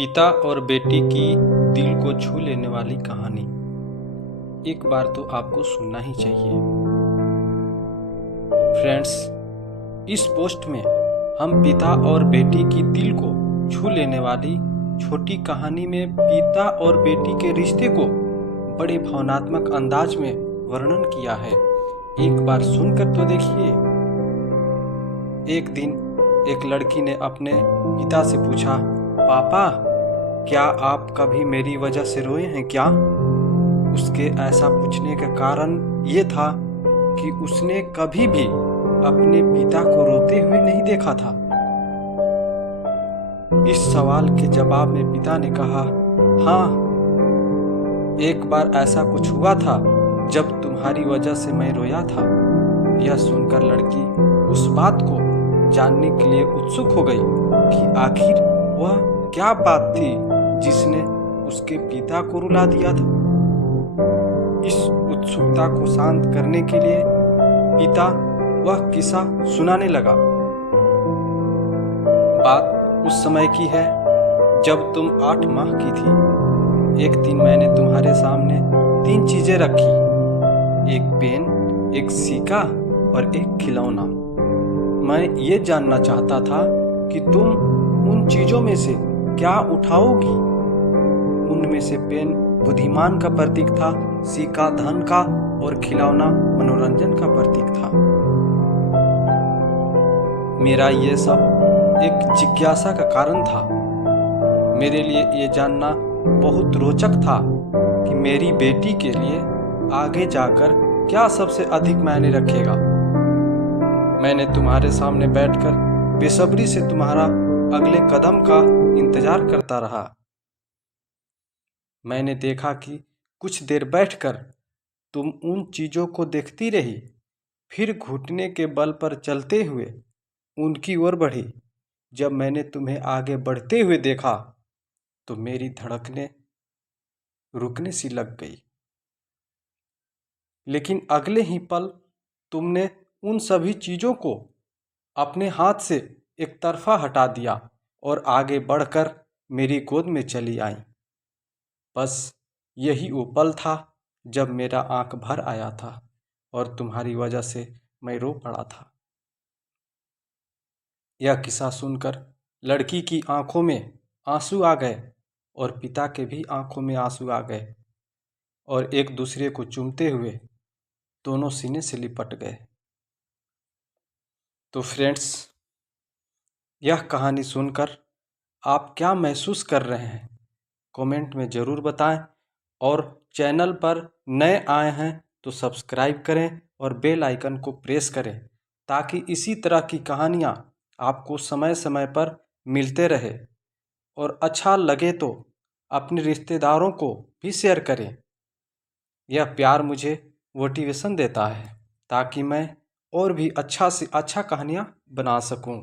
पिता और बेटी की दिल को छू लेने वाली कहानी एक बार तो आपको सुनना ही चाहिए। फ्रेंड्स, इस पोस्ट में हम पिता और बेटी की दिल को छू लेने वाली छोटी कहानी में पिता और बेटी के रिश्ते को बड़े भावनात्मक अंदाज में वर्णन किया है। एक बार सुनकर तो देखिए। एक दिन एक लड़की ने अपने पिता से पूछा, पापा, क्या आप कभी मेरी वजह से रोए हैं क्या? उसके ऐसा पूछने का कारण ये था कि उसने कभी भी अपने पिता को रोते हुए नहीं देखा था। इस सवाल के जवाब में पिता ने कहा, हाँ, एक बार ऐसा कुछ हुआ था जब तुम्हारी वजह से मैं रोया था। यह सुनकर लड़की उस बात को जानने के लिए उत्सुक हो गई कि आखिर वह क्या बात थी जिसने उसके पिता को रुला दिया था। इस उत्सुकता को शांत करने के लिए पिता वह किस्सा सुनाने लगा। बात उस समय की है जब तुम 8 माह की थी। एक दिन मैंने तुम्हारे सामने 3 चीजें रखी, एक पेन, एक सिक्का और एक खिलौना। मैं ये जानना चाहता था कि तुम उन चीजों में से क्या उठाओगी। उनमें से पेन बुद्धिमान का प्रतीक था, सिक्का धन का और खिलौना मनोरंजन का प्रतीक था। मेरा ये सब एक जिज्ञासा का कारण था। मेरे लिए ये जानना बहुत रोचक था कि मेरी बेटी के लिए आगे जाकर क्या सबसे अधिक मायने रखेगा। मैंने तुम्हारे सामने बैठकर बेसब्री से तुम्हारा अगले कदम का इंतजार करता रहा। मैंने देखा कि कुछ देर बैठकर तुम उन चीजों को देखती रही, फिर घुटने के बल पर चलते हुए उनकी ओर बढ़ी। जब मैंने तुम्हें आगे बढ़ते हुए देखा तो मेरी धड़कनें रुकने सी लग गई। लेकिन अगले ही पल तुमने उन सभी चीजों को अपने हाथ से एक तरफा हटा दिया और आगे बढ़कर मेरी गोद में चली आई। बस यही वो पल था जब मेरा आंख भर आया था और तुम्हारी वजह से मैं रो पड़ा था। यह किस्सा सुनकर लड़की की आंखों में आंसू आ गए और पिता के भी आंखों में आंसू आ गए और एक दूसरे को चूमते हुए दोनों सीने से लिपट गए। तो फ्रेंड्स, यह कहानी सुनकर आप क्या महसूस कर रहे हैं, कमेंट में ज़रूर बताएं। और चैनल पर नए आए हैं तो सब्सक्राइब करें और बेल आइकन को प्रेस करें ताकि इसी तरह की कहानियाँ आपको समय समय पर मिलते रहे। और अच्छा लगे तो अपने रिश्तेदारों को भी शेयर करें। यह प्यार मुझे मोटिवेशन देता है ताकि मैं और भी अच्छा से अच्छा कहानियाँ बना सकूं।